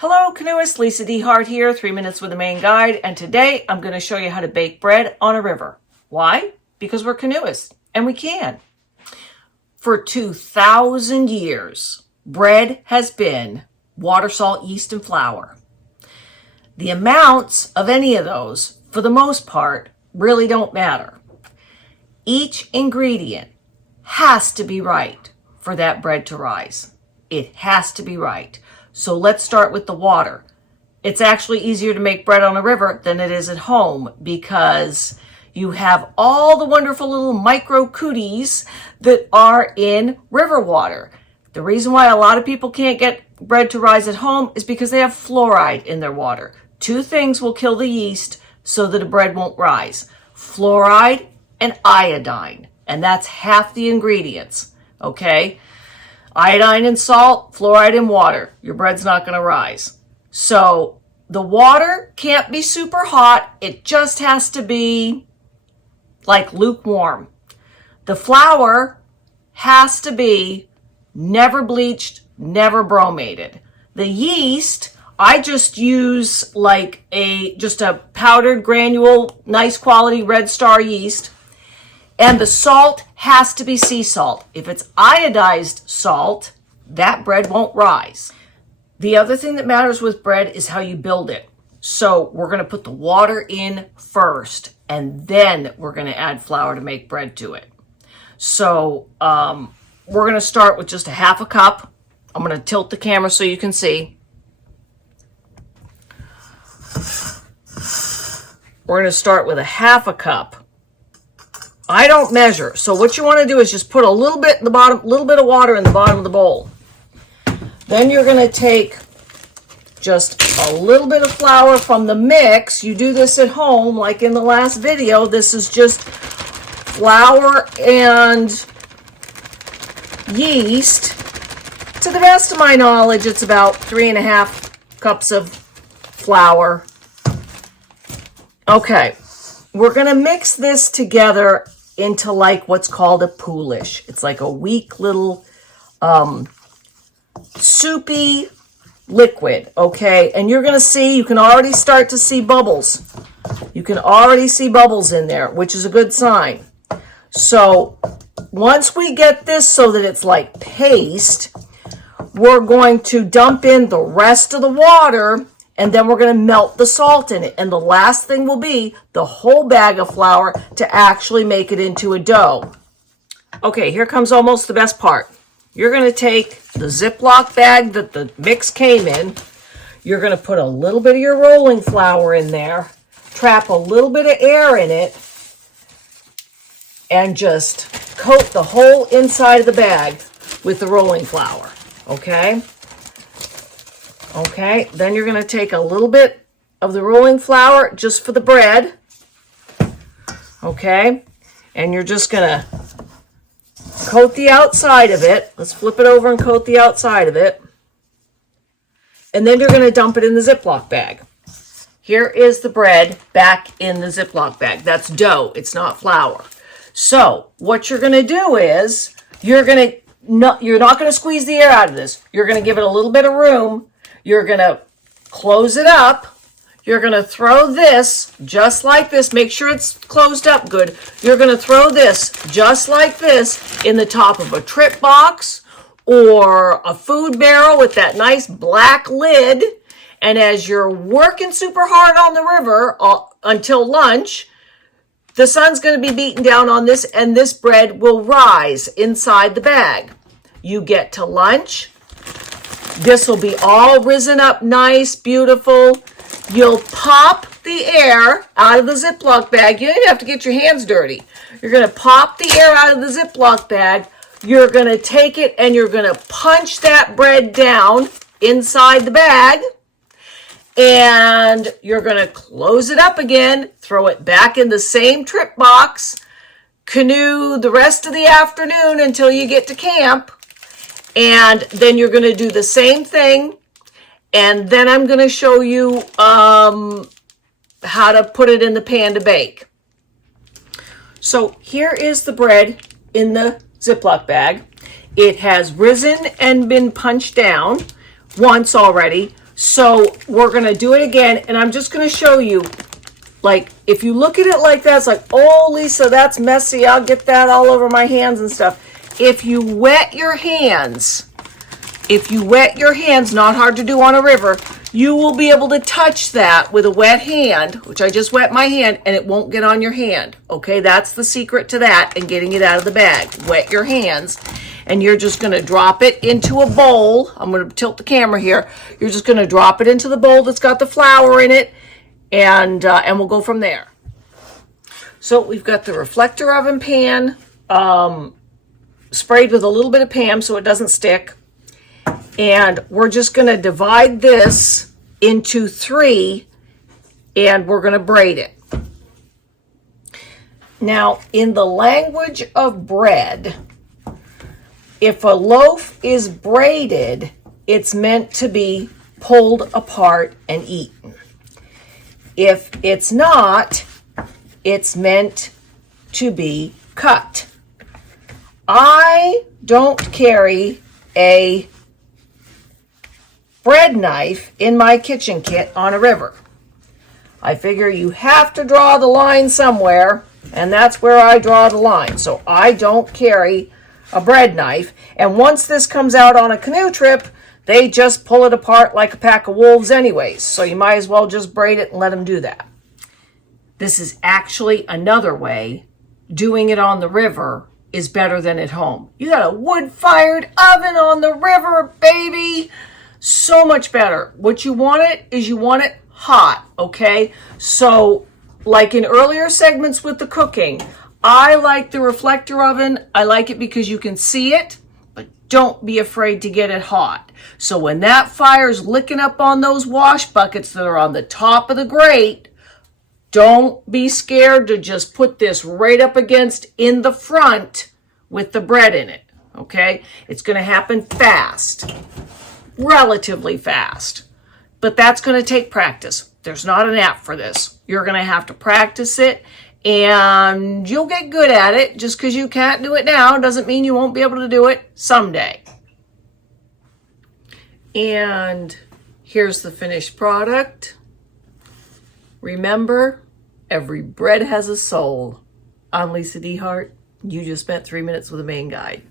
Hello canoeist, Lisa DeHart here, 3 Minutes with a Maine Guide, and today I'm going to show you how to bake bread on a river. Why? Because we're canoeists, and we can. For 2,000 years, bread has been water, salt, yeast, and flour. The amounts of any of those, for the most part, really don't matter. Each ingredient has to be right for that bread to rise. It has to be right. So let's start with the water. It's actually easier to make bread on a river than it is at home because you have all the wonderful little micro cooties that are in river water. The reason why a lot of people can't get bread to rise at home is because they have fluoride in their water. Two things will kill the yeast so that a bread won't rise. Fluoride and iodine. And that's half the ingredients, okay? Iodine and salt, fluoride and water. Your bread's not going to rise. So the water can't be super hot. It just has to be like lukewarm. The flour has to be never bleached, never bromated. The yeast, I just use like just a powdered granule, nice quality Red Star yeast. And the salt has to be sea salt. If it's iodized salt, that bread won't rise. The other thing that matters with bread is how you build it. So we're going to put the water in first, and then we're going to add flour to make bread to it. So we're going to start with just a half a cup. I'm going to tilt the camera so you can see. We're going to start with a half a cup. I don't measure. So what you want to do is just put a little bit in the bottom, little bit of water in the bottom of the bowl. Then you're going to take just a little bit of flour from the mix. You do this at home, like in the last video. This is just flour and yeast. To the best of my knowledge, it's about 3.5 cups of flour. Okay, we're going to mix this together into like what's called a poolish. It's like a weak little soupy liquid, okay? And you're going to see, you can already start to see bubbles. You can already see bubbles in there, which is a good sign. So once we get this so that it's like paste, we're going to dump in the rest of the water, and then we're going to melt the salt in it. And the last thing will be the whole bag of flour to actually make it into a dough. Okay, here comes almost the best part. You're going to take the Ziploc bag that the mix came in. You're going to put a little bit of your rolling flour in there, trap a little bit of air in it, and just coat the whole inside of the bag with the rolling flour, okay? Okay, then you're going to take a little bit of the rolling flour just for the bread. Okay, and you're just going to coat the outside of it. Let's flip it over and coat the outside of it. And then you're going to dump it in the Ziploc bag. Here is the bread back in the Ziploc bag. That's dough. It's not flour. So what you're going to do is you're not going to squeeze the air out of this. You're going to give it a little bit of room. You're going to close it up. You're going to throw this just like this. Make sure it's closed up good. You're going to throw this just like this in the top of a trip box or a food barrel with that nice black lid. And as you're working super hard on the river until lunch, the sun's going to be beating down on this, and this bread will rise inside the bag. You get to lunch. This will be all risen up nice, beautiful. You'll pop the air out of the Ziploc bag. You don't even have to get your hands dirty. You're going to pop the air out of the Ziploc bag. You're going to take it and you're going to punch that bread down inside the bag. And you're going to close it up again, throw it back in the same trip box, canoe the rest of the afternoon until you get to camp. And then you're going to do the same thing. And then I'm going to show you how to put it in the pan to bake. So here is the bread in the Ziploc bag. It has risen and been punched down once already. So we're going to do it again, and I'm just going to show you, like, if you look at it like that, it's like, oh, Lisa, that's messy. I'll get that all over my hands and stuff. If you wet your hands, not hard to do on a river, you will be able to touch that with a wet hand, which I just wet my hand, and it won't get on your hand. Okay, that's the secret to that and getting it out of the bag. Wet your hands, and you're just going to drop it into a bowl. I'm going to tilt the camera here. You're just going to drop it into the bowl that's got the flour in it, and we'll go from there. So we've got the reflector oven pan sprayed with a little bit of Pam so it doesn't stick. And we're just going to divide this into 3, and we're going to braid it. Now, in the language of bread, if a loaf is braided, it's meant to be pulled apart and eaten. If it's not, it's meant to be cut. I don't carry a bread knife in my kitchen kit on a river. I figure you have to draw the line somewhere, and that's where I draw the line. So I don't carry a bread knife. And once this comes out on a canoe trip, they just pull it apart like a pack of wolves anyways. So you might as well just braid it and let them do that. This is actually another way. Doing it on the river is better than at home. You got a wood-fired oven on the river, baby. So much better. What you want it is you want it hot, okay? So like in earlier segments with the cooking, I like the reflector oven. I like it because you can see it, but don't be afraid to get it hot. So when that fire's licking up on those wash buckets that are on the top of the grate, don't be scared to just put this right up against in the front with the bread in it, okay? It's going to happen fast. Relatively fast, but that's going to take practice. There's not an app for this. You're going to have to practice it, and you'll get good at it. Just because you can't do it now doesn't mean you won't be able to do it someday. And here's the finished product. Remember, every bread has a soul. I'm Lisa DeHart. You just spent 3 minutes with a Maine Guide.